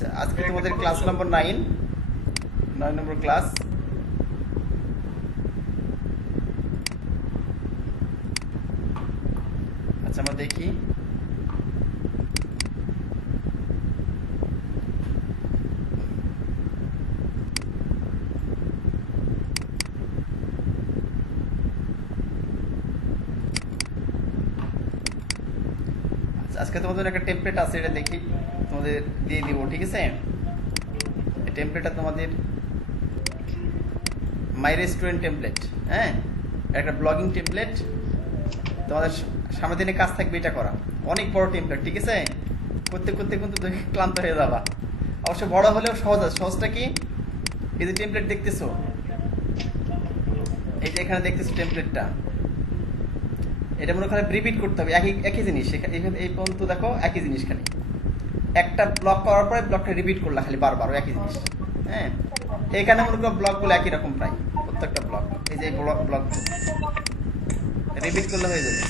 আচ্ছা, আজকে তোমাদের ক্লাস নম্বর 9 নম্বর ক্লাস। আচ্ছা, আমরা দেখি আজকে তোমাদের একটা টেমপ্লেট আছে, এটা দেখি তোমাদের দিয়ে দিব, ঠিক আছে? এই টেমপ্লেটটা তোমাদের মাই রেস্টুরেন্ট টেমপ্লেট, হ্যাঁ, একটা ব্লগিং টেমপ্লেট। তোমাদের সামনের দিনে কাজ থাকবে এটা করা, অনেক বড় টেমপ্লেট, ঠিক আছে? করতে করতে কিন্তু তুমি ক্লান্ত হয়ে যাবা। অবশ্য বড় হলেও সহজ আছে। সহজটা কি, এই যে টেমপ্লেট দেখতেছো, এই যে এখানে দেখতেছো টেমপ্লেটটা, এটা মনে করে রিপিট করতে হবে একই জিনিস। এই পর্যন্ত দেখো একই জিনিস, খালি একটা ব্লক করার পরে ব্লকটা রিপিট করলা খালি বারবার একই জিনিস, হ্যাঁ। এখানে মনে করো ব্লকগুলো একই রকম প্রায়, প্রত্যেকটা ব্লক এই যে ব্লক রিপিট করলে হয়ে যাবে।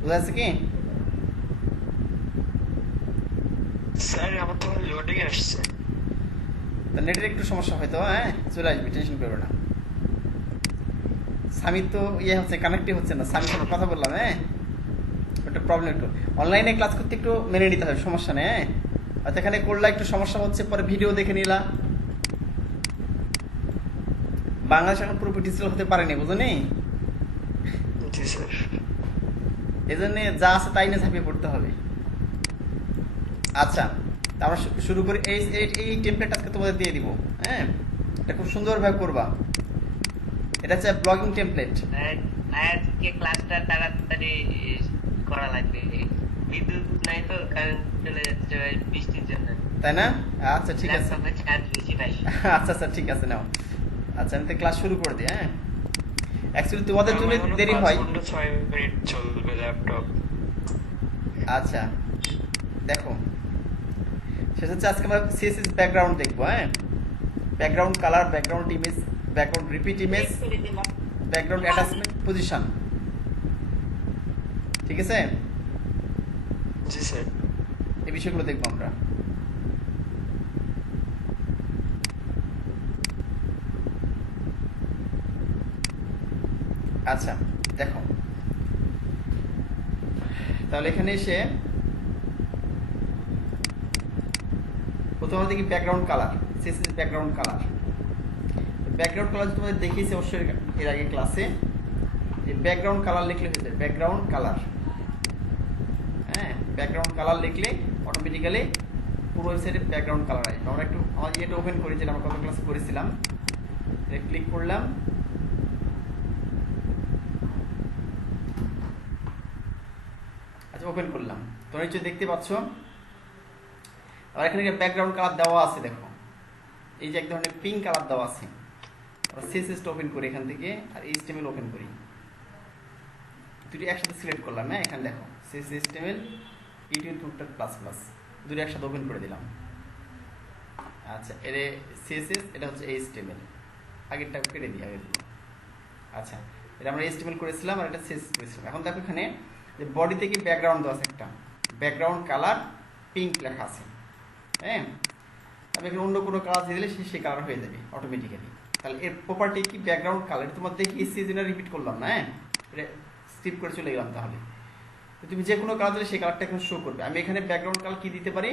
বুঝা যাচ্ছে কি? স্যার আমার তো লোডিং আসছে। নেটের একটু সমস্যা হয়তো, হ্যাঁ, চলে আসবে, টেনশন করবে না। স্বামীর তো ইয়ে হচ্ছে, কানেক্টই হচ্ছে না। স্বামীর সাথে কথা বললাম, হ্যাঁ, একটা প্রবলেম। একটু অনলাইনে ক্লাস করতে একটু মেনে নিতে হবে, সমস্যা নেই, হ্যাঁ। হয়তো এখানে করলে একটু সমস্যা হচ্ছে, পরে ভিডিও দেখে নিলা। বাংলাদেশ এখন পুরো ডিজিটাল হতে পারেনি, বুঝলি? জি স্যার। এই জন্য যা আছে তাই নিয়ে ঝাঁপিয়ে পড়তে হবে। আচ্ছা, আমরা শুরু করি। এই টেমপ্লেট আজকে তোমাদের দিয়ে দিব, হ্যাঁ। এটা খুব সুন্দরভাবে করবা। এটা হচ্ছে ব্লগিং টেমপ্লেট। আজকে ক্লাসটা তাড়াতাড়ি করা লাগবে, বিদ্যুৎ নাই তো, কারেন্ট চলে যাচ্ছে বৃষ্টির জন্য, তাই না? আচ্ছা ঠিক আছে, ল্যাপটপে চার্জ বেশি নাই। আচ্ছা আচ্ছা ঠিক আছে, নাও। আচ্ছা, আমি তো ক্লাস শুরু করে দিই, হ্যাঁ। অ্যাকচুয়ালি তোমাদের জন্য দেরি হয়। 6 মিনিট চলবে ল্যাপটপ। আচ্ছা দেখো, সেটা হচ্ছে আজকে আমরা সিএসএস ব্যাকগ্রাউন্ড দেখবো, হ্যাঁ। Background colour, background image, background repeat image, background attachment, position, ঠিক আছে? জি স্যার। এই বিষয়গুলো দেখবো আমরা। আচ্ছা দেখো, তাহলে এখানে এসে প্রথমে দেখি background colour, CSS background colour. Background colour তোমাদের দেখিয়েছি অবশ্যই এর আগে ক্লাসে। যে ব্যাকগ্রাউন্ড কালার লিখলে হয়ে যায় ব্যাকগ্রাউন্ড কালার, হ্যাঁ। ব্যাকগ্রাউন্ড কালার লিখলে অটোমেটিক্যালি পুরো ওয়েবসাইটে ব্যাকগ্রাউন্ড কালার আসবে। আমরা একটু আমার ইয়েটা ওপেন করি, যেটা আমরা কত ক্লাসে করেছিলাম। ক্লিক করলাম, আচ্ছা ওপেন করলাম। তোমরা নিশ্চয়ই দেখতে পাচ্ছ। আর এখানে ব্যাকগ্রাউন্ড কালার দেওয়া আছে, দেখো এই যে এক ধরনের পিঙ্ক কালার দেওয়া আছে। সিএসএসটা ওপেন করি এখান থেকে, আর এইচটিএমএল ওপেন করি, দুটি একসাথে সিলেক্ট করলাম, হ্যাঁ। এখানে দেখো CSS, HTML, YouTube plus plus দুটো একসাথে ওপেন করে দিলাম। আচ্ছা, এর সিএসএস, এটা হচ্ছে এইচটিএমএল, আগেরটা কেটে দিই, আগে দিই। আচ্ছা, এটা আমরা এইচটিএমএল করেছিলাম আর এটা সিএসএস করেছিলাম। এখন দেখো এখানে যে বডি থেকে ব্যাকগ্রাউন্ড দেওয়া আছে, একটা ব্যাকগ্রাউন্ড কালার পিঙ্ক লেখা আছে, হ্যাঁ। তবে এখানে অন্য কোনো কালার দিয়ে দিলে সেই কালার হয়ে যাবে অটোমেটিক্যালি। তাহলে এর প্রপার্টি কি, ব্যাকগ্রাউন্ড কালার। তোমার দেখি সিজনে রিপিট করলাম না, হ্যাঁ, এটা স্কিপ করে চলে গেলাম। তাহলে তুমি যে কোনো কালার দিলে সেই কালারটা এখন শো করবে। আমি এখানে ব্যাকগ্রাউন্ড কালার কি দিতে পারি,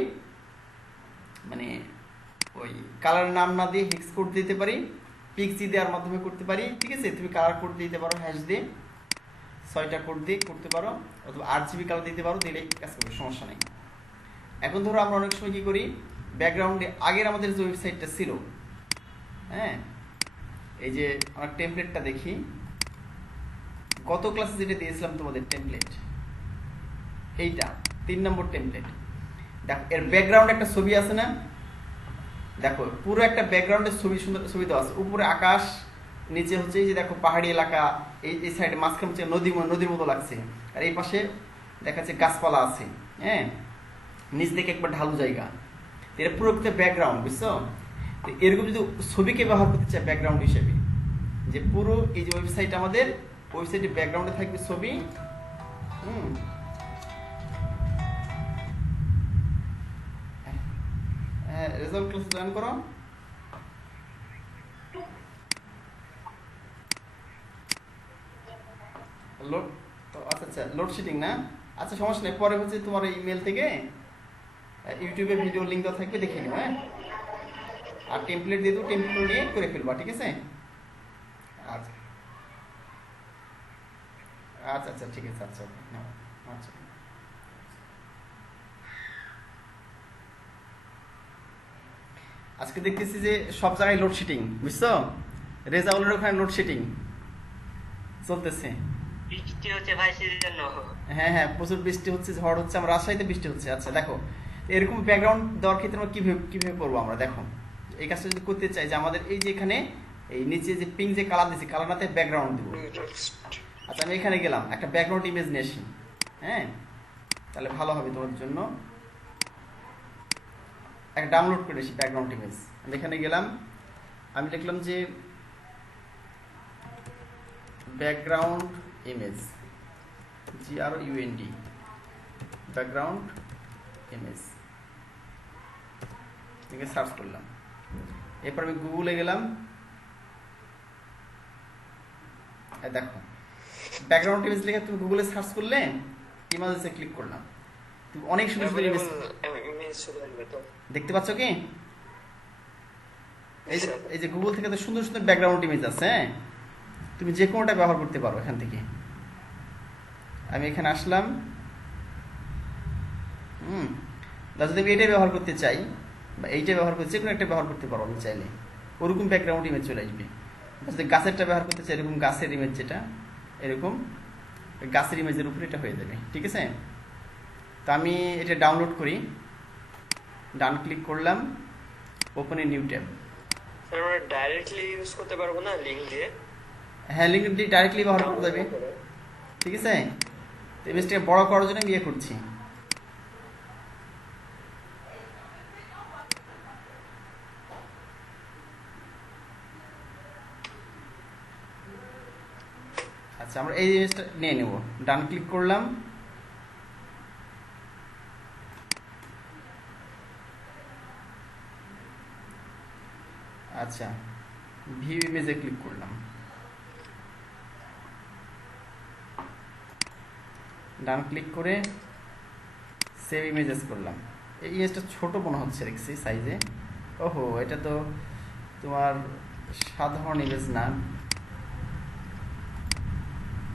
মানে ওই কালার নাম না দিয়ে হেক্স কোড দিতে পারি, পিক্সি দেওয়ার মাধ্যমে করতে পারি, ঠিক আছে? তুমি কালার কোড দিতে পারো, হ্যাশ দিয়ে 6টা কোড দিয়ে করতে পারো, অথবা 8GB কালার দিতে পারো, দিলে কাজ করবে, সমস্যা নেই। এখন ধরো আমরা অনেক সময় কি করি, ব্যাকগ্রাউন্ডে আগের আমাদের যে ওয়েবসাইটটা ছিল, হ্যাঁ, এই যে আমার টেমপ্লেটটা দেখি, গত ক্লাসে যেটা দিয়েছিলাম তোমাদের টেমপ্লেট, এইটা 3 নম্বর টেমপ্লেট। দেখো এর ব্যাকগ্রাউন্ডে একটা ছবি আছে না, দেখো পুরো একটা ব্যাকগ্রাউন্ডের ছবি, সুন্দর ছবি দেওয়া আছে। উপরে আকাশ, নিচে হচ্ছে এই যে দেখো পাহাড়ি এলাকা, এই সাইডে মাঝখানে হচ্ছে নদীর মতো লাগছে, আর এই পাশে দেখা যাচ্ছে গাছপালা আছে, হ্যাঁ, নিচ থেকে একবার ঢালু জায়গা। এটা পুরো একটা ব্যাকগ্রাউন্ড, বুঝছো? এরকম যদি ছবিকে ব্যবহার করতে চাই ব্যাকগ্রাউন্ড হিসেবে, যে পুরো এই যে ওয়েবসাইট আমাদের ওয়েবসাইটে ব্যাকগ্রাউন্ডে থাকবে ছবি। হুম, হ্যাঁ, রেজাল্ট ক্লাস জয়েন করো। লোড তো আচ্ছা আচ্ছা, লোডশেডিং না? আচ্ছা সমস্যা নেই, পরে হচ্ছে তোমার ইমেল থেকে ইউটিউবে ভিডিও লিঙ্ক দেওয়া থাকবে, দেখে নিও। হ্যাঁ, আর টেমপ্লেট দিয়ে দেবো, টেমপ্লেট নিয়ে করে ফেলবা, ঠিক আছে? আচ্ছা আচ্ছা আচ্ছা ঠিক আছে, আচ্ছা নাও, আচ্ছা। আজকে দেখতেছি যে সব জায়গায় লোডশেডিং, বুঝছো? রেজাউলের ওখানে লোডশেডিং চলতেছে। বৃষ্টি হচ্ছে ভাই সেজন্য। হ্যাঁ হ্যাঁ, প্রচুর বৃষ্টি হচ্ছে, ঝড় হচ্ছে, আমার রাজশাহীতে বৃষ্টি হচ্ছে। আচ্ছা দেখো, এরকম ব্যাকগ্রাউন্ড দেওয়ার ক্ষেত্রে আমরা কিভাবে করবো আমরা, দেখো এই কাজটা যদি করতে চাই, যে আমাদের এই যে এখানে এই নিচে যে পিঙ্ক যে কালার দিচ্ছি, কালারটাতে ব্যাকগ্রাউন্ড দিব। আচ্ছা আমি এখানে গেলাম, একটা ব্যাকগ্রাউন্ড ইমেজ নিয়ে আসি। হ্যাঁ, তাহলে ভালো হবে তোমাদের জন্য। একটা ডাউনলোড করে আসি ব্যাকগ্রাউন্ড ইমেজ। আমি এখানে গেলাম, আমি লিখলাম যে background image, GRUND, background image, এটাকে সার্চ করলাম। এরপর আমি গুগলে গেলাম, দেখো ব্যাকগ্রাউন্ড ইমেজ লিখে তুমি গুগলে সার্চ করলে ইমেজে ক্লিক করলাম, তুমি অনেক সুন্দর সুন্দর ইমেজ দেখতে পাচ্ছ কি? এই যে গুগল থেকে তো সুন্দর সুন্দর ব্যাকগ্রাউন্ড ইমেজ আছে। হ্যাঁ, তুমি যে কোনোটা ব্যবহার করতে পারো এখান থেকে। আমি এখানে আসলাম। যদি আমি এটাই ব্যবহার করতে চাই বা এইটা ব্যবহার করতে, যে কোনো একটা ব্যবহার করতে পারো আমি চাইলে, ওরকম ব্যাকগ্রাউন্ড ইমেজ চলে আসবে। যদি গাছেরটা ব্যবহার করতে চাই, এরকম গাছের ইমেজ, যেটা এরকম গাছের ইমেজের উপরে এটা হয়ে যাবে, ঠিক আছে? তো আমি এটা ডাউনলোড করি, ডান ক্লিক করলাম, ওপেন এ নিউ ট্যাব। আমরা ডাইরেক্টলি ইউজ করতে পারবো না লিংক দিয়ে? হ্যাঁ, লিঙ্ক দিয়ে ডাইরেক্টলি ব্যবহার করতে যাবে, ঠিক আছে? তো ইমেজটাকে বড় করার জন্য আমি ইয়ে করছি। আচ্ছা, আমরা এই ইমেজটা নিয়ে নেব, ডান ক্লিক করলাম, আচ্ছা ভিউ ইমেজে ক্লিক করলাম, ডান ক্লিক করে সেভ ইমেজেস করলাম। এই ইমেজটা ছোট মনে হচ্ছে দেখছি সাইজে। ওহো, এটা তো তোমার সাধারণ ইমেজ না।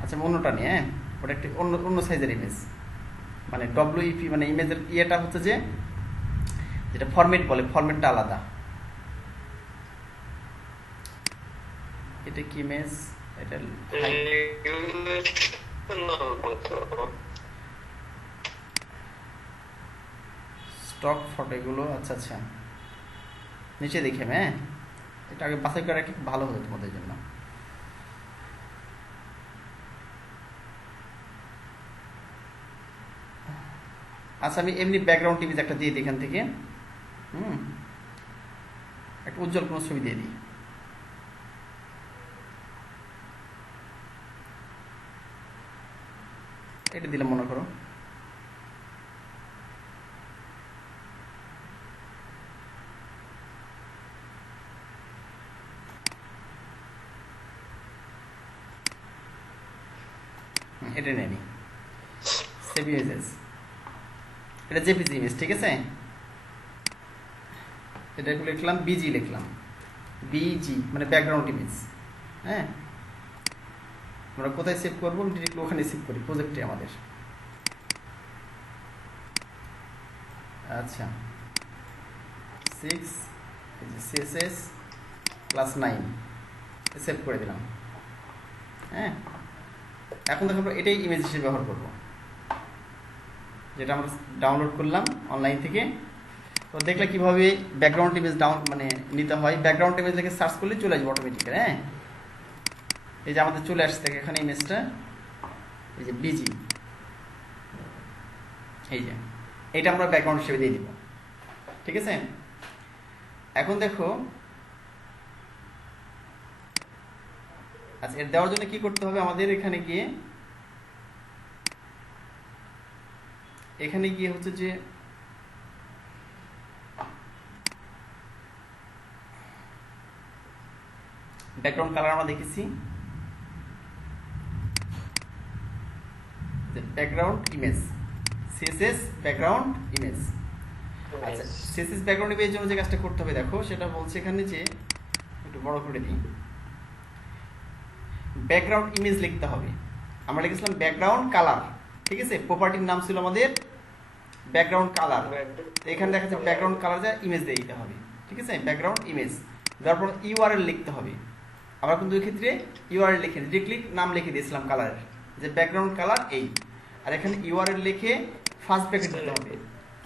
আচ্ছা অন্যটা নিয়ে, হ্যাঁ, ওটা একটি অন্য সাইজের ইমেজ, মানে WEP, মানে ইমেজের ইয়েটা হচ্ছে যে যেটা ফরম্যাট বলে, ফরম্যাটটা আলাদা। এটা কি ইমেজ? এটা স্টক ফটো এগুলো। আচ্ছা আচ্ছা, নিচে দেখে, হ্যাঁ, এটা আগে বাছাই করা কি ভালো হবে তোমাদের জন্য। আচ্ছা আমি এমনি ব্যাকগ্রাউন্ড ইমেজ একটা দিয়ে দিই এখান থেকে। একটা উজ্জ্বল কোনো ছবি দিয়ে দিই। এটা দিলাম মনে করো। এটা নেই, সেভ ইমেজেস, এটা জেপিজি ইমেজ, ঠিক আছে? এটা লিখলাম বিজি, লিখলাম বিজি মানে ব্যাকগ্রাউন্ড ইমেজ। হ্যাঁ, আমরা কোথায় সেভ করবো? ডিরেক্টলি ওখানে সেভ করি, প্রজেক্টে আমাদের। আচ্ছা 6 CSS +9 সেভ করে দিলাম। হ্যাঁ, এখন দেখো আমরা এটাই ইমেজ হিসেবে ব্যবহার করব, যেটা আমরা ডাউনলোড করলাম অনলাইন থেকে। তো দেখলে কিভাবে ব্যাকগ্রাউন্ড ইমেজ মানে নিতে হয়। ব্যাকগ্রাউন্ড ইমেজ লিখে সার্চ করলে চলে আসবে অটোমেটিক। হ্যাঁ, এই যে আমাদের চলে আসছে এখানে ইমেজটা, এই যে বিজি, এই যে এটা আমরা ব্যাকগ্রাউন্ড হিসেবে দিয়ে দিব, ঠিক আছে? এখন দেখো আচ্ছা, এর দেওয়ার জন্য কি করতে হবে আমাদের? এখানে গিয়ে হচ্ছে যে ব্যাকগ্রাউন্ড কালার আমরা দেখেছি, background image, CSS background image. আচ্ছা, সিএসএস ব্যাকগ্রাউন্ড ইমেজের জন্য যে কাজটা করতে হবে দেখো, সেটা বলছে এখানে যে, একটু বড় করে দিই, ব্যাকগ্রাউন্ড ইমেজ লিখতে হবে। আমরা লিখেছিলাম ব্যাকগ্রাউন্ড কালার, ঠিক আছে? প্রপার্টির নাম ছিল আমাদের ব্যাকগ্রাউন্ড কালার। এখানে দেখা যাচ্ছে ব্যাকগ্রাউন্ড কালার যা ইমেজ দিয়ে দিতে হবে, ঠিক আছে? ব্যাকগ্রাউন্ড ইমেজ, তারপর ইউআরএল লিখতে হবে। আমরা কিন্তু এই ক্ষেত্রে ইউআরএল লিখে ডিরেক্টলি নাম লিখে দিয়েছিলাম কালারের, যে ব্যাকগ্রাউন্ড কালার এই। আর এখানে ইউআরএল লিখে ফার্স্ট ব্র্যাকেট দিতে হবে।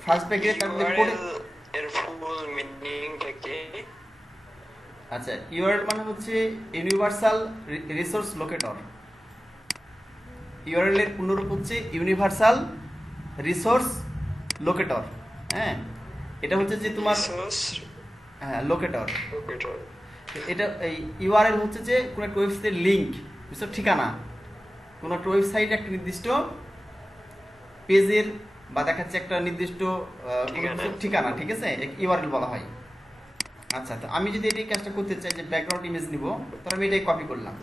ফার্স্ট ব্র্যাকেটে তারপরে কোডে, এর ফুল মিনিংটা কি? আচ্ছা, ইউআরএল মানে হচ্ছে ইউনিভার্সাল রিসোর্স লোকেটর। ইউআরএল এর পূর্ণরূপ হচ্ছে ইউনিভার্সাল রিসোর্স লোকেটর। হ্যাঁ, এটা হচ্ছে যে তোমার লোকেটর। এটা এই ইউআরএল হচ্ছে যে কোনো একটা ওয়েবসাইটের লিঙ্ক, বুঝছো? ঠিকানা, কোনো একটা ওয়েবসাইট একটা নির্দিষ্ট পেজের বা দেখাচ্ছে একটা নির্দিষ্ট ঠিকানা, ঠিক আছে? ইউআরএল বলা হয়। আচ্ছা, তো আমি যদি এই কাজটা করতে চাই যে ব্যাকগ্রাউন্ড ইমেজ নিব, তাহলে আমি এটাই কপি করলাম।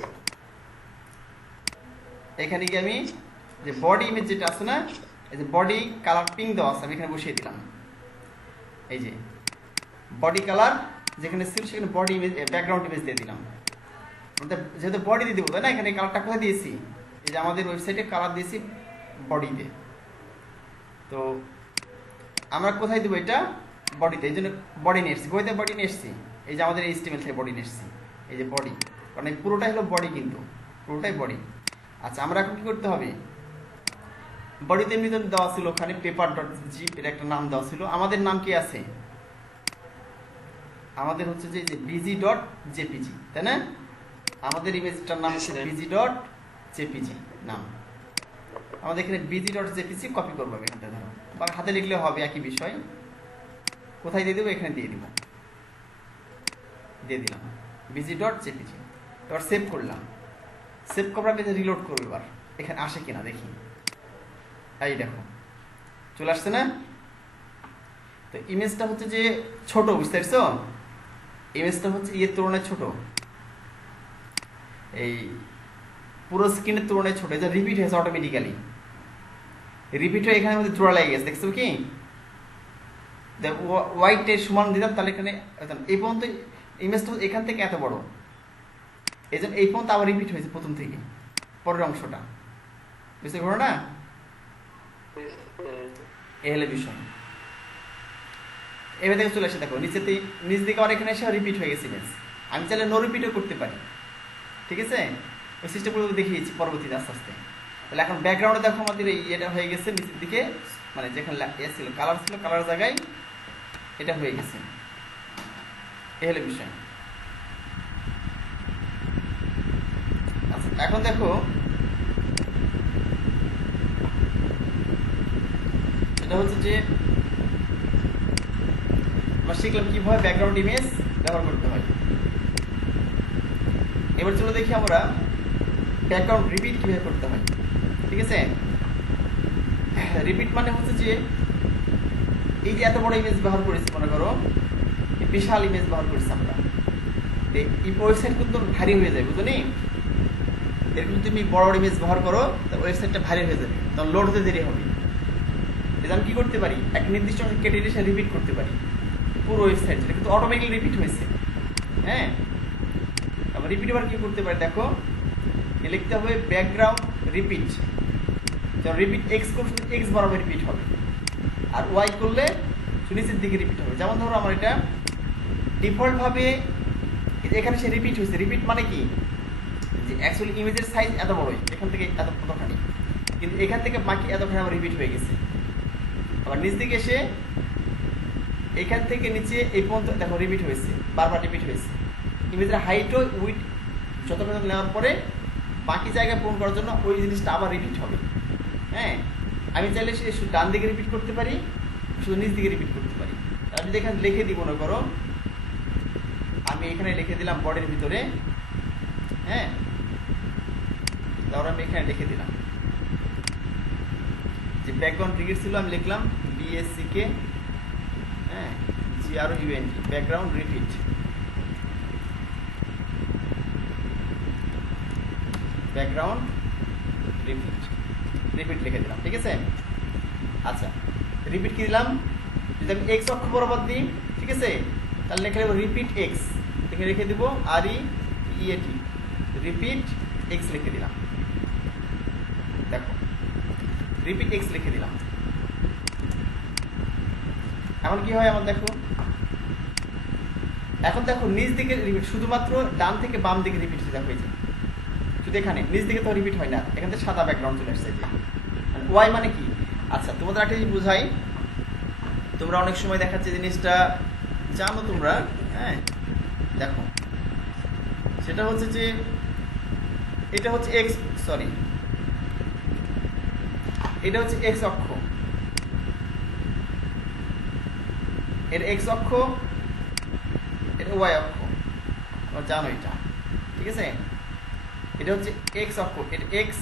এখানে গিয়ে আমি যে বডি ইমেজ যেটা আছে না, এই যে বডি কালার পিঙ্ক দেওয়া আছে, আমি এখানে বসিয়ে দিলাম। এই যে বডি কালার যেখানে ছিল সেখানে বডি ইমেজ, ব্যাকগ্রাউন্ড ইমেজ দিয়ে দিলাম। যেহেতু বডি দিয়ে দিব, তাই না? এখানে কালারটা কোথায় দিয়েছি? এই যে আমাদের ওয়েবসাইটে কালার দিয়েছি বডিতে। তো আমরা কোথায় দেবো এটা? বডিতে। এই জন্য বডি নিয়ে এসছি, বইতে বডি নিয়ে এসছি। এই যে আমাদের HTML থেকে বডি নিয়ে এসছি, এই যে বডি, কারণ এই পুরোটাই হলো বডি, কিন্তু পুরোটাই বডি। আচ্ছা, আমরা এখন কি করতে হবে? বডিতে এমনি দেওয়া ছিল ওখানে paper.zip এর একটা নাম দেওয়া ছিল। আমাদের নাম কি আছে? আমাদের হচ্ছে যে bg.jpg, তাই না? আমাদের ইমেজটার নাম হচ্ছে bg.jpg নাম। আমাদের এখানে bg.jpg কপি করবো আমি এখানটা, ধরো, বা হাতে লিখলে হবে, একই বিষয়। কোথায় দিয়ে দেবো? এখানে দিয়ে দিব, দিয়ে দিলাম bg.jpg। এবার সেভ করলাম। সেভ করার পরে রিলোড করবো। এবার এখানে আসে কিনা দেখি। এই দেখো, চলে আসছে না? তো ইমেজটা হচ্ছে যে ছোট, বুঝতে পারছো? ইমেজটা হচ্ছে এর তুলনায় ছোট, এই পুরো স্ক্রিনের তুলনায় ছোট। এটা রিপিট হয়েছে অটোমেটিক্যালি, রিপিট হয়ে এখানে মধ্যে জোড়া লেগে গেছে, দেখছো কি? হোয়াইটের সমান দিলাম, তাহলে এখানে এই পর্যন্ত ইমেজটা এখান থেকে এত বড়, এই জন্য এই পর্যন্ত আবার রিপিট হয়েছে প্রথম থেকে পরের অংশটা, বুঝতে পারো না? এই হলো বিষয়। এবার দেখো চলে আসে, দেখো নিচেতে, নিচ দিকে আবার এখানে এসে রিপিট হয়ে গেছে ইমেজ। আমি চাইলে নো রিপিটও করতে পারি, ঠিক আছে? ওই সিস্টেমগুলো দেখিয়েছি পরবর্তীতে আস্তে আস্তে। তাহলে এখন ব্যাকগ্রাউন্ডে দেখো আমাদের এই এটা হয়ে গেছে নিচের দিকে, মানে যেখানে ছিল কালার ছিল, কালার জায়গায় এটা হয়ে গেছে। এই হলো বিষয়। আচ্ছা, এখন দেখো এটা হচ্ছে যে আমরা শিখলাম কিভাবে ব্যাকগ্রাউন্ড ইমেজ ব্যবহার করতে হয়। এবার চলো দেখি আমরা ব্যাকগ্রাউন্ড রিপিট কিভাবে করতে হয়, ঠিক আছে? রিপিট মানে হচ্ছে যে এই যে এত বড় ইমেজ ব্যবহার করেছি, মনে করো বিশাল ইমেজ ব্যবহার করেছি আমরা, এই ওয়েবসাইট কিন্তু ভারী হয়ে যায়, বুঝলি? এরকম তুমি বড় বড় ইমেজ ব্যবহার করো, ওয়েবসাইটটা ভারী হয়ে যাবে, তখন লোড হতে দেরি হবে। এটা আমি কি করতে পারি? এক নির্দিষ্ট কেটে এসে রিপিট করতে পারি পুরো ওয়েবসাইট, যেটা কিন্তু অটোমেটিক্যালি রিপিট হয়েছে। হ্যাঁ, আবার রিপিট আবার কি করতে পারি? দেখো, লিখতে হবে ব্যাকগ্রাউন্ড রিপিট। যেমন রিপিট এক্স করলে এক্স বরাবর রিপিট হবে, আর ওয়াই করলে নিচের দিকে রিপিট হবে। যেমন ধরো আমার এটা ডিফল্ট ভাবে এখানে সে রিপিট হয়েছে। রিপিট মানে কি? যে অ্যাকচুয়ালি ইমেজের সাইজ এত বড়ই, এখান থেকে এতখানি, কিন্তু এখান থেকে বাকি এতখানি আমার রিপিট হয়ে গেছে। আবার নিচ দিকে এসে এখান থেকে নিচে এই পর্যন্ত দেখো রিপিট হয়েছে, বারবার রিপিট হয়েছে। ইমেজের হাইট ও উইড যতটা নেওয়ার পরে বাকি জায়গায় পূরণ করার জন্য ওই জিনিসটা আবার রিপিট হবে। হ্যাঁ, আমি চাইলে সে ডান দিকে রিপিট করতে পারি, শুধু নিচ দিকে রিপিট করতে পারি। আমি যদি এখানে লিখে দিই, মনে করো আমি এখানে লিখে দিলাম বডির ভিতরে, হ্যাঁ, আমি এখানে লিখে দিলাম যে ব্যাকগ্রাউন্ড রিপিট ছিল, আমি লিখলাম BACK, হ্যাঁ, GRUNT, background repeat. Background repeat লিখে দিলাম, ঠিক আছে। আচ্ছা, রিপিট কি দিলাম, যদি আমি এক্স অক্ষ বরাবর দিই, ঠিক আছে, তাহলে লিখে দেবো রিপিট এক্স, এখানে লিখে দিব REPEAT, রিপিট এক্স লিখে দিলাম। দেখো রিপিট এক্স লিখে দিলাম। এখন কি হয় আমার, দেখো এখন দেখো নিচ দিকে রিপিট, শুধুমাত্র ডান থেকে বাম দিকে রিপিট হয়েছে, শুধু এখানে নিচ দিকে তো রিপিট হয় না, এখান থেকে সাদা ব্যাকগ্রাউন্ড চলে আসছে। ওয়াই মানে কি, আচ্ছা তোমাদের একটা জিনিস বুঝাই, তোমরা অনেক সময় দেখাচ্ছে জিনিসটা জানো তোমরা, হ্যাঁ, দেখো সেটা হচ্ছে যে এটা হচ্ছে এক্স, সরি এটা হচ্ছে এক্স অক্ষ, এর এক্স অক্ষ, এটা ওয়াই অক্ষ, তোমরা জানো এটা, ঠিক আছে। এটা হচ্ছে এক্স অক্ষ, এটা এক্স,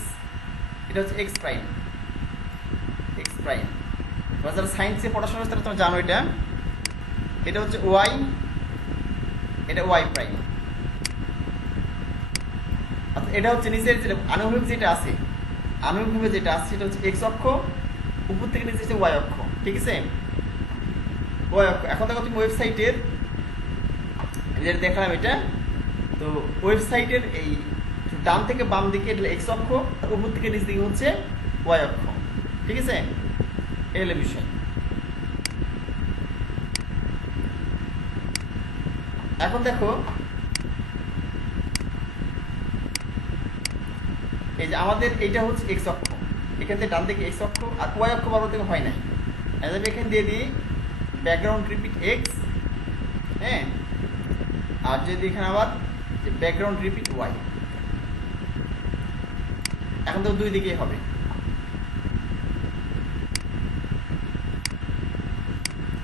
এটা হচ্ছে এক্স প্রাইম, এক্স প্রাইম। তোমরা যারা সায়েন্সে পড়াশোনা করতে তোমরা জানো এটা। এটা হচ্ছে ওয়াই, এটা ওয়াই প্রাইম। আচ্ছা, এটা হচ্ছে নিচের যেটা আনুভূমিক যেটা আছে, আনুভূমিকভাবে যেটা আছে সেটা হচ্ছে এক্স অক্ষ, উপর থেকে নিচে হচ্ছে ওয়াই অক্ষ, ঠিক আছে, ওয়াই অক্ষ। এখন দেখো তুমি ওয়েবসাইটের যেটা দেখালাম এটা, তো ওয়েবসাইটের এই ডান থেকে বাম দিকে এটা এক্স অক্ষ, আর উপর থেকে নিচ দিকে হচ্ছে ওয়াই অক্ষ, ঠিক আছে, এই হলো বিষয়। এখন দেখো এই যে আমাদের এইটা হচ্ছে এক্স অক্ষ, এখান থেকে ডান দিকে এক্স অক্ষ, আর ওয়াই অক্ষ বরাবর থেকে হয় নাই, আমি এখানে দিয়ে দিই ব্যাকগ্রাউন্ড রিপিট এক্স, হ্যাঁ, আর যদি এখানে আবার যে ব্যাকগ্রাউন্ড রিপিট ওয়াই, এখন তো দুই দিকেই হবে।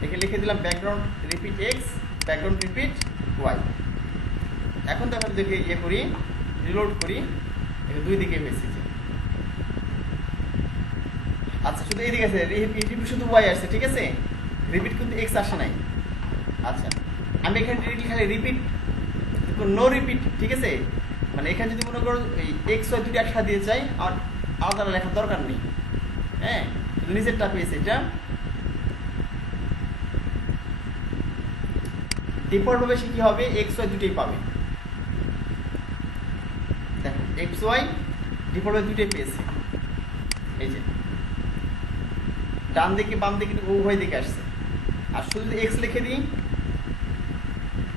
এখানে লিখে দিলাম background repeat X, background repeat Y. এখন তো আমরা দেখে ইয়ে করি, রিলোড করি, এখানে দুই দিকে হয়েছে। আচ্ছা, শুধু এই দিকে আছে রিপিট, শুধু ওয়াই আসছে, ঠিক আছে, রিপিট কিন্তু এক্স আসে নাই। আচ্ছা, আমি এখানে খালি রিপিট, নো রিপিট, ঠিক আছে, মানে এখানে যদি মনে করো এই এক্স ওয়াই দুটো একসাথে দিয়ে চাই, আর আলাদা লেখার দরকার নেই, হ্যাঁ, শুধু নিচেরটা পেয়েছে। এটা ডিফল্ট ভাবে সে কি হবে, এক্স ওয়াই দুটোই পাবে। দেখো এক্স ওয়াই ডিফল্ট ভাবে দুটোই পেয়েছে, এই যে ডান দিকে বাম দিকে উভয় দিকে আসছে। আর শুধু যদি এক্স লিখে দিই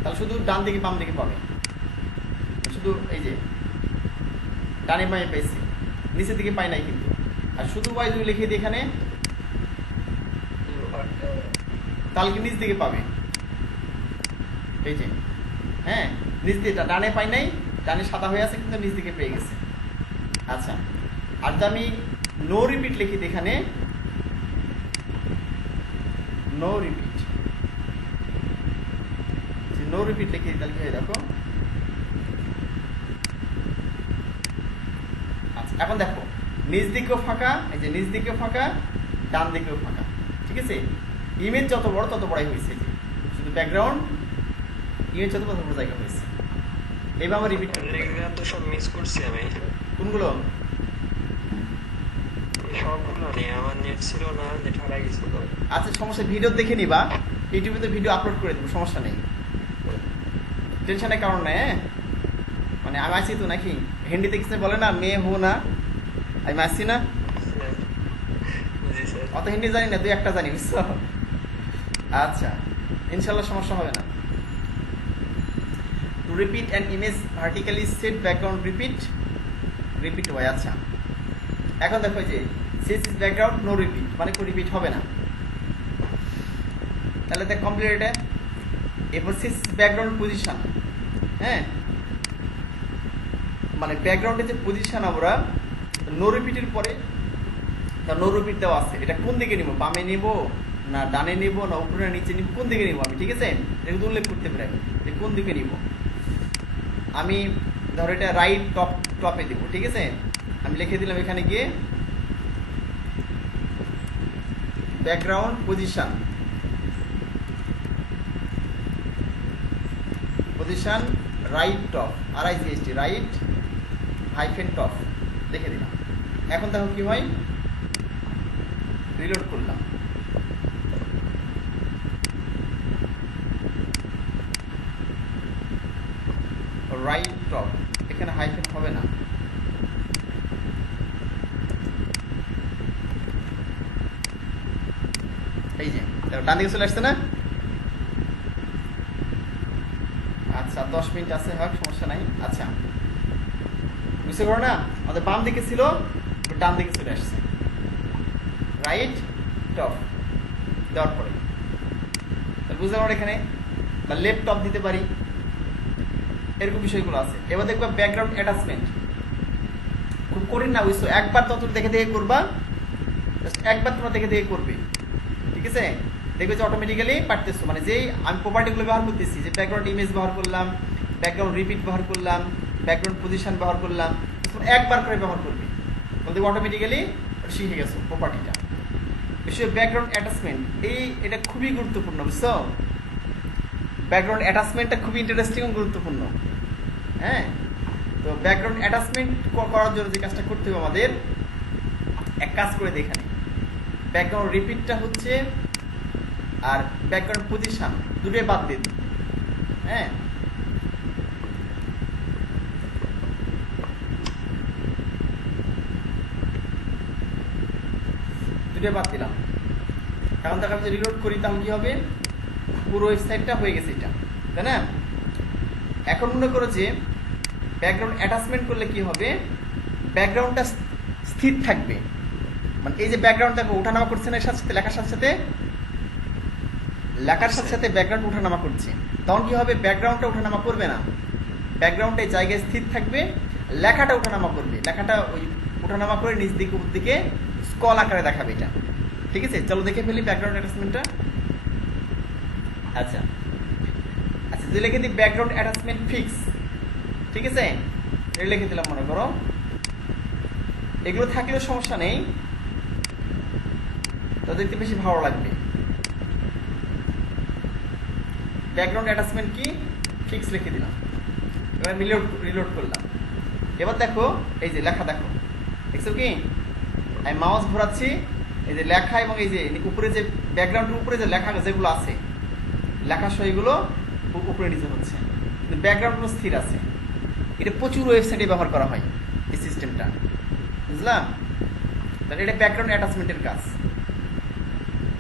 তাহলে শুধু ডান দিকে বাম দিকে পাবে, শুধু এই যে ডানে বামে পেয়েছি, নিচের দিকে পাই নাই কিন্তু। আর শুধু ওয়াই যদি লিখে দিই এখানে, তাহলে কি নিচ দিকে পাবে, এই যে, হ্যাঁ, নিচ দিকে ডানে পাই নাই, ডানে সাদা হয়ে আছে কিন্তু নিচ দিকে পেয়ে গেছে। আচ্ছা, আর যদি আমি নো রিপিট লিখি দিই এখানে, নো রিপিট, নো রিপিট লিখে তাহলে কি হয় দেখো। আচ্ছা, এখন দেখো নিচ দিকেও ফাঁকা, এই যে নিচ দিকেও ফাঁকা, ডান দিকেও ফাঁকা, ঠিক আছে। ইমেজ যত বড় তত বড়াই হয়েছে, শুধু ব্যাকগ্রাউন্ড ইমেজ যত বড় জায়গা হয়েছে। এবার আমার রিপিট তো সব মিস করছি আমি। কোনগুলো? সবগুলো নেই, আমার নেট ছিল না, নেট হারাই গেছিল। আচ্ছা, সমস্যা, ভিডিও দেখে নিবা, ইউটিউবে তো ভিডিও আপলোড করে দেবো, সমস্যা নেই, টেনশনের কারণ নেই। হ্যাঁ, মানে আমি আসি তো নাকি, হিন্দিতে কিছু বলে না, মেয়ে হো না, আমি আসছি না, জি স্যার। অত হিন্দি জানি না, দুই একটা জানি, বুঝছো। আচ্ছা, ইনশাল্লাহ সমস্যা হবে না। To repeat an image vertically set background repeat হয়। আচ্ছা, এখন দেখো যে this is background no repeat, মানে কোনো রিপিট হবে না, তাহলে দেখ কমপ্লিট এটা। এরপর সিস ব্যাকগ্রাউন্ড পজিশন, হ্যাঁ, মানে ব্যাকগ্রাউন্ডের যে পজিশন আমরা নো রিপিটের পরে নো রিপিট দেওয়া আছে, এটা কোন দিকে নিব, বামে নিব না ডানে নিব না উপরে না নিচে নিব, কোন দিকে নিব আমি, ঠিক আছে, এটা কিন্তু উল্লেখ করতে পারি যে কোন দিকে নিব। আমি ধরো এটা রাইট টপে দিব, ঠিক আছে, আমি লিখে দিলাম এখানে গিয়ে background position right top RIGHT right hyphen top লিখে দিলাম। এখন দেখো কি হয়, রিলোড করলাম, রাইট টপ, এখানে হাইফেন হবে না, এই যে ডান দিকে চলে আসছে না। আচ্ছা 10 মিনিট আছে, হোক সমস্যা নাই। আচ্ছা বুঝতে পারো না, আমাদের বাম দিকে ছিল, ডান দিকে চলে আসছে, রাইট টপ দেওয়ার পরে বুঝতে পারো এখানে, বা লেফট টপ দিতে পারি, এরকম বিষয়গুলো আছে। এবার দেখবা ব্যাকগ্রাউন্ড অ্যাটাচমেন্ট, খুব কঠিন না বুঝছো, একবার তত দেখে দেখে করবা, একবার তোমরা দেখে দেখে করবে, ঠিক আছে? দেখবে যে অটোমেটিক্যালি পারতেছো, মানে যেই আমি প্রপার্টিগুলো ব্যবহার করতেছি, যে ব্যাকগ্রাউন্ড ইমেজ ব্যবহার করলাম, ব্যাকগ্রাউন্ড রিপিট ব্যবহার করলাম, ব্যাকগ্রাউন্ড পজিশন ব্যবহার করলাম, একবার করে ব্যবহার করবে, বলতে অটোমেটিক্যালি শিখে গেছো প্রপার্টিটা। বিষয় ব্যাকগ্রাউন্ড অ্যাটাচমেন্ট, এটা খুবই গুরুত্বপূর্ণ, বুঝছো? ব্যাকগ্রাউন্ড অ্যাটাচমেন্টটা খুবই ইন্টারেস্টিং এবং গুরুত্বপূর্ণ। হ্যাঁ, তো ব্যাকগ্রাউন্ড অ্যাটাচমেন্ট করার জন্য যে কাজটা করতে হবে আমাদের, এক কাজ করে দেখানে, ব্যাকগ্রাউন্ড রিপিটটা হচ্ছে আর ব্যাকগ্রাউন্ড পজিশন দুটোই বাদ দিন। হ্যাঁ, দুটোই বাদ দিলাম। এখন দেখা যাচ্ছে রিলোড করি, তাহলে কি হবে, পুরো ওয়েবসাইটটা হয়ে গেছে এটা, তাই না? এখন মনে করো যে ব্যাকগ্রাউন্ড অ্যাটাচমেন্ট করলে কি হবে, ব্যাকগ্রাউন্ডটা স্থির থাকবে, মানে এই যে ব্যাকগ্রাউন্ডটা ওঠানামা করছে না, সাথে সাথে লেখার সাথে সাথে ব্যাকগ্রাউন্ড ওঠানামা করছে, তখন কি হবে, ব্যাকগ্রাউন্ডটা ওঠানামা করবে না, ব্যাকগ্রাউন্ডটা এই জায়গায় স্থির থাকবে, লেখাটা ওঠানামা করবে, লেখাটা ওই ওঠানামা করে নিচ দিকে উপর দিকে স্কল আকারে দেখাবে এটা, ঠিক আছে? চলো দেখে ফেলি ব্যাকগ্রাউন্ড অ্যাটাচমেন্টটা। আচ্ছা আচ্ছা, যে লিখে দিই ব্যাকগ্রাউন্ড অ্যাটাচমেন্ট ফিক্স, ঠিক আছে? এটা লিখে দিলাম, মনে করো এগুলো থাকলেও সমস্যা নেই, তো দেখতে বেশি ভালো লাগবে। ব্যাকগ্রাউন্ড অ্যাটাচমেন্ট কি, ফিক্স লিখে দিলাম, এবার রিলোড করলাম। এবার দেখো এই যে লেখা, দেখো দেখছো কি, আমি মাউস ঘোরাচ্ছি, এই যে লেখা এবং এই যে উপরে যে ব্যাকগ্রাউন্ডের উপরে যে লেখা যেগুলো আছে, লেখা সহ এগুলো উপরে নিচে হচ্ছে, কিন্তু ব্যাকগ্রাউন্ডগুলো স্থির আছে। এটা প্রচুর ওয়েবসাইটে ব্যবহার করা হয় এই সিস্টেমটা, বুঝলাম? তাহলে এটা ব্যাকগ্রাউন্ড অ্যাটাচমেন্টের কাজ,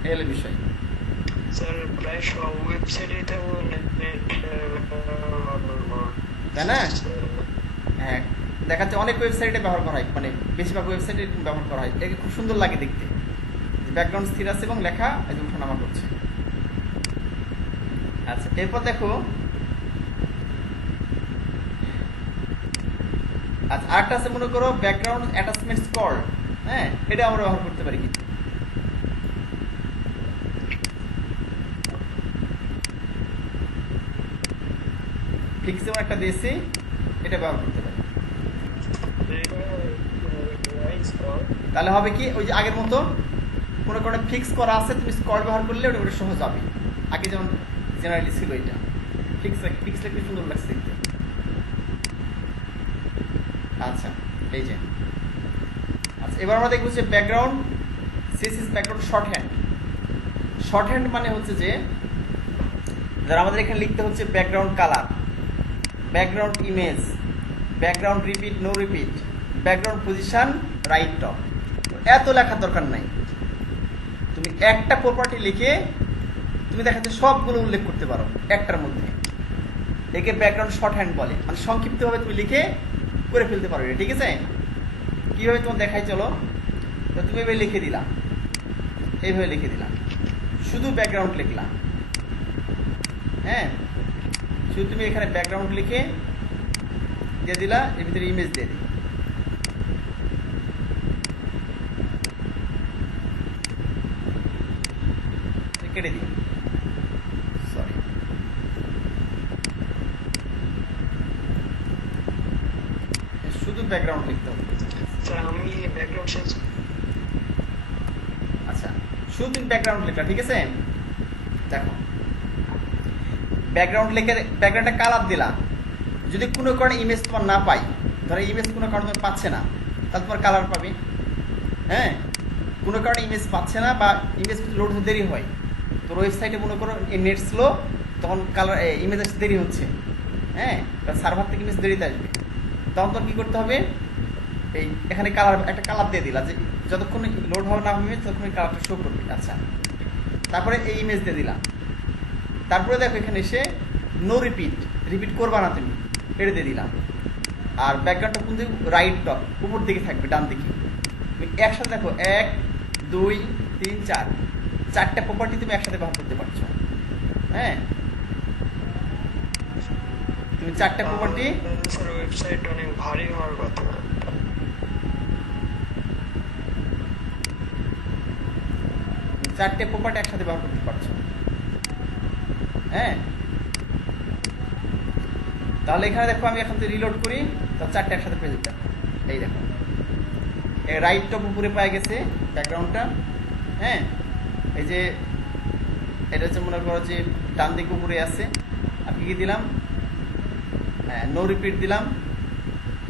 এই হলো বিষয়। স্যার প্রায় সব ওয়েবসাইটে তেমন, তাই না? হ্যাঁ, দেখা যাচ্ছে অনেক ওয়েবসাইটে ব্যবহার করা হয়, মানে বেশিরভাগ ওয়েবসাইটে ব্যবহার করা হয়, এটা খুব সুন্দর লাগে দেখতে, ব্যাকগ্রাউন্ড স্থির আছে এবং লেখা ওঠানামা করছে। আচ্ছা, এরপর দেখো, আচ্ছা আরেকটা আছে, মনে করো ব্যাকগ্রাউন্ড অ্যাটাচমেন্ট স্কল, হ্যাঁ, এটা আমরা ব্যবহার করতে পারি কিন্তু, ফিক্স যেমন একটা দিয়েছি, এটা ব্যবহার করতে পারি। তাহলে হবে কি, ওই যে আগের মতো মনে করো ফিক্স করা আছে, তুমি স্কল ব্যবহার করলে ওটা সহজ হবে। আগে যেমন জেনারেলি ছিল এটা, ফিক্স লিখতে সুন্দর লাগছে দেখতে। আচ্ছা এই যে, আচ্ছা এবার আমরা দেখবো যে background CSS background shorthand মানে হচ্ছে যে যারা আমাদের এখানে লিখতে হচ্ছে background colour, background image, background repeat no repeat, background position right top, এত লেখার দরকার নাই। তুমি একটা প্রপার্টি লিখে তুমি দেখা যাচ্ছে সবগুলো উল্লেখ করতে পারো একটার মধ্যে, একে ব্যাকগ্রাউন্ড শর্ট হ্যান্ড বলে, মানে সংক্ষিপ্তভাবে তুমি লিখে করে ফেলতে পারো, ঠিক আছে? কিভাবে তোমার দেখাই, চলো। তো তুমি এভাবে লিখে দিলা, এইভাবে লিখে দিলাম, শুধু ব্যাকগ্রাউন্ড লিখলাম, হ্যাঁ, শুধু তুমি এখানে ব্যাকগ্রাউন্ড লিখে দিয়ে দিলা, এর ভিতরে ইমেজ দিয়ে দিই, কেটে দিই, সরি, শুধু ব্যাকগ্রাউন্ড লিখতে হবে। স্যার আমি ব্যাকগ্রাউন্ড চেঞ্জ আচ্ছা, শুধু তুমি ব্যাকগ্রাউন্ড লেখা, ঠিক আছে? দেখো, ব্যাকগ্রাউন্ড লেখে ব্যাকগ্রাউন্ডটা কালার দিলা। যদি কোনো কারণে ইমেজ তোমার না পাই, ধরো ইমেজ কোনো কারণে তুমি পাচ্ছে না, তাহলে তোমার কালার পাবে। হ্যাঁ, কোনো কারণে ইমেজ পাচ্ছে না বা ইমেজ লোড হতে দেরি হয়, তোর ওয়েবসাইটে মনে করো নেট স্লো, তখন কালার ইমেজ আসতে দেরি হচ্ছে। হ্যাঁ, কারণ সার্ভার থেকে ইমেজ দেরিতে আসবে, তখন তোর কী করতে হবে, এই এখানে কালার একটা কালার দিয়ে দিলা, যে যতক্ষণ লোড হবে না ইমেজ ততক্ষণ কালারটা শো করবে। আচ্ছা, তারপরে এই ইমেজ দিয়ে দিলাম। তারপরে দেখো এখানে এসে নো রিপিট, রিপিট করবা না তুমি, এটা দিয়ে দিলাম। আর ব্যাকগ্রাউন্ডটা কোন দিকে, রাইট টপ উপর দিকে থাকবে, ডান দিকে। তুমি একসাথে দেখো 1 2 3 4 চারটা প্রপার্টি তুমি একসাথে ব্যবহার করতে পারছো। হ্যাঁ, তুমি চারটা প্রপার্টি, স্যার ওয়েবসাইট অনেক ভারী হওয়ার কথা। চারটে প্রপার্টি একসাথে ব্যবহার করতে পারছো। হ্যাঁ, তাহলে এখানে দেখো আমি এখন যদি রিলোড করি, তাহলে চারটে একসাথে পেয়ে যেতে। এই দেখো, রাইট টপ উপরে পায়ে গেছে ব্যাকগ্রাউন্ডটা। হ্যাঁ, এই যে এটা হচ্ছে মনে করো যে ডান দিকে উপরে আছে। আমি কি দিলাম, হ্যাঁ নো রিপিট দিলাম,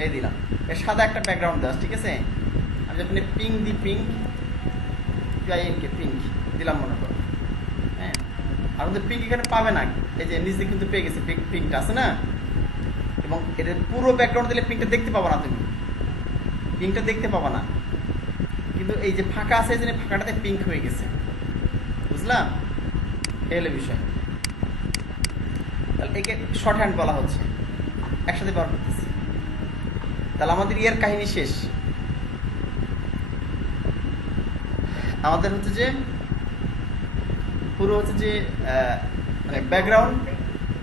এই দিলাম। এর সাদা একটা ব্যাকগ্রাউন্ড দেওয়া, ঠিক আছে? আমি যখন পিঙ্ক দিই, পিঙ্ক পিআইএনকে পিঙ্ক দিলাম মনে করো। হ্যাঁ, আর কিন্তু পিঙ্ক এখানে পাবে না, এই যে নিচে কিন্তু পেয়ে গেছে পিঙ্কটা আছে না, এবং এটা পুরো ব্যাকগ্রাউন্ড দিলে পিঙ্কটা দেখতে পাবো না, তুমি পিঙ্কটা দেখতে পাবো না। কিন্তু এই যে ফাঁকা আছে, এই জন্য ফাঁকাটাতে পিঙ্ক হয়ে গেছে, বুঝলাম? এই হলো বিষয়। তাহলে একে শর্ট হ্যান্ড বলা হচ্ছে, একসাথে ব্যবহার করতেছি। তাহলে আমাদের ইয়ের কাহিনী শেষ। আমাদের হচ্ছে যে পুরো হচ্ছে যে মানে ব্যাকগ্রাউন্ড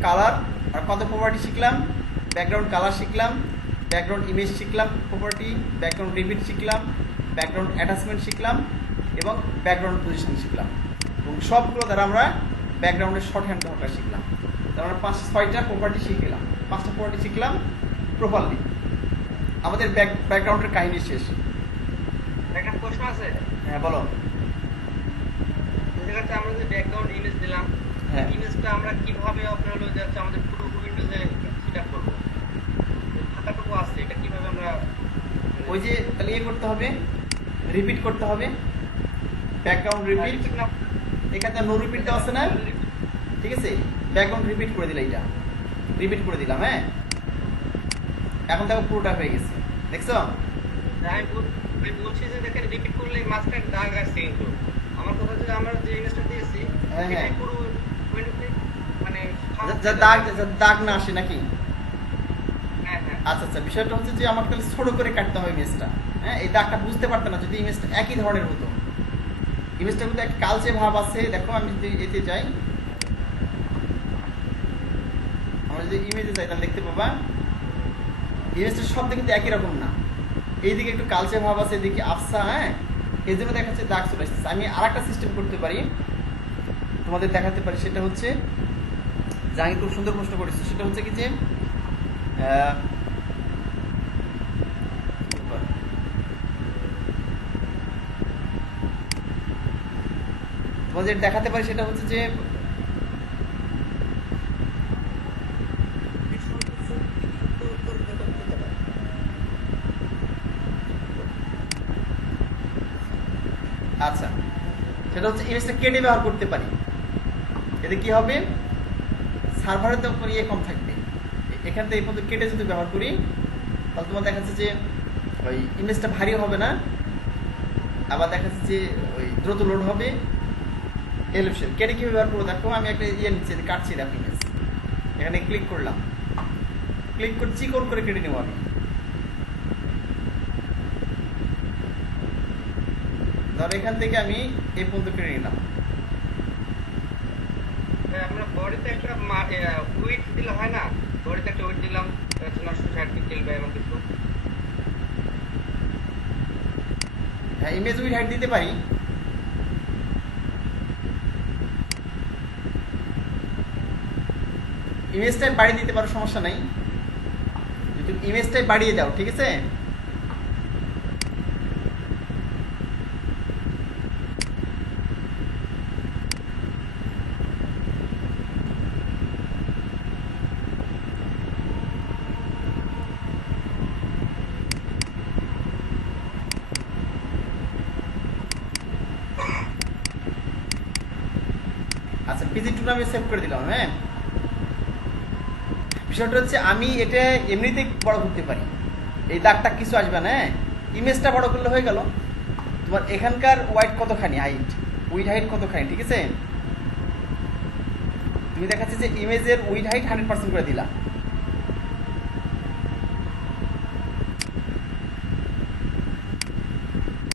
কালার আর কত প্রপার্টি শিখলাম, ব্যাকগ্রাউন্ড কালার শিখলাম, ব্যাকগ্রাউন্ড ইমেজ শিখলাম প্রপার্টি, ব্যাকগ্রাউন্ড রিপিট শিখলাম, ব্যাকগ্রাউন্ড অ্যাটাচমেন্ট শিখলাম এবং ব্যাকগ্রাউন্ড পজিশন শিখলাম। এবং সবগুলো দ্বারা আমরা ব্যাকগ্রাউন্ডের শর্ট হ্যান্ড ব্যবহারটা শিখলাম। তার আমরা 5-6টা প্রপার্টি শিখলাম, 5টা প্রপার্টি শিখলাম প্রপারলি। আমাদের ব্যাকগ্রাউন্ডের কাহিনী শেষ। একটা প্রশ্ন আছে। হ্যাঁ বলো। আমরা যে ব্যাকগ্রাউন্ড ইমেজ দিলাম, হ্যাঁ, ইমেজটা আমরা কিভাবে আপনার হলো যাচ্ছে আমাদের পুরো উইন্ডোজে সেটা করব, ফাঁকাটুকু আছে এটা কিভাবে আমরা, ওই যে তাহলে ইয়ে করতে হবে, রিপিট করতে হবে, ব্যাকগ্রাউন্ড রিপিট। এখানে নো রিপিট দেওয়া আছে না, ঠিক আছে? ব্যাকগ্রাউন্ড রিপিট করে দিলে, এটা রিপিট করে দিলাম। হ্যাঁ, এখন দেখো পুরোটা হয়ে গেছে, দেখছো? আমি বলছি যে দেখেন রিপিট করলে মাঝখানে দাগ আসছে, কিন্তু আমার কথা হচ্ছে আমরা যে ইমেজটা দিয়েছি হ্যাঁ, হ্যাঁ, এটাই পুরো উইন্ডোতে মানে দাগ না আসে নাকি? হ্যাঁ হ্যাঁ আচ্ছা আচ্ছা, বিষয়টা হচ্ছে যে আমাকে তাহলে ছোট করে কাটতে হবে ইমেজটা। হ্যাঁ, এই দাগটা বুঝতে পারতে না যদি ইমেজটা একই ধরনের হতো। ইমেজটার মধ্যে একটা কালচে ভাব আছে, দেখো আমি যদি এতে যাই, আমরা যদি ইমেজে যাই তাহলে দেখতে পাবা ইমেজটা সব দিকে কিন্তু একই রকম না, এইদিকে একটু কালচে ভাব আছে, এদিকে আফসা। হ্যাঁ, এই জন্য দেখা যাচ্ছে দাগ চলে আসছে। আমি আর একটা সিস্টেম করতে পারি, তোমাদের দেখাতে পারি। সেটা হচ্ছে, জাহাঙ্গীর খুব সুন্দর প্রশ্ন করেছে, সেটা হচ্ছে কি যে তোমাদের দেখাতে পারি, সেটা হচ্ছে যে আচ্ছা, সেটা হচ্ছে ইমেজটা কেটে ব্যবহার করতে পারি। এতে কি হবে, সার্ভারের তো ইয়ে কম থাকবে। এখান থেকে এই পর্যন্ত কেটে যদি ব্যবহার করি, তাহলে তোমার দেখা যাচ্ছে যে ওই ইমেজটা ভারী হবে না, আবার দেখা যাচ্ছে যে ওই দ্রুত লোড হবে। এলিপশন কেটে কি ব্যবহার করবো, দেখো আমি একটা ইয়ে নিচ্ছি, কাটছি, দেখো ইমেজ, এখানে ক্লিক করলাম, ক্লিক করে চিকন করে কেটে নেবো আমি। ধর এখান থেকে আমি এই পর্যন্ত কেটে নিলাম। আমরা বডিতে একটা উইড দিলে হয় না, বডিতে একটা উইড দিলাম 960 পিক্সেল বা এমন কিছু। হ্যাঁ, ইমেজ উইড হাইট দিতে পারি। ইমেজটাই বাড়িয়ে দিতে পারো, সমস্যা নাই। যদি ইমেজটাই বাড়িয়ে দাও, ঠিক আছে? PG2 নামে সেভ করে দিলাম। হ্যাঁ, বিষয়টা হচ্ছে আমি এটা এমনিতেই বড় করতে পারি, এই দাগটা কিছু আসবে না। হ্যাঁ, ইমেজটা বড় করলে হয়ে গেল। তোমার এখানকার ওয়াইড কতখানি, উইড হাইট কতখানি, ঠিক আছে? তুমি দেখাচ্ছে যে ইমেজের উইড হাইট 100% করে দিলা,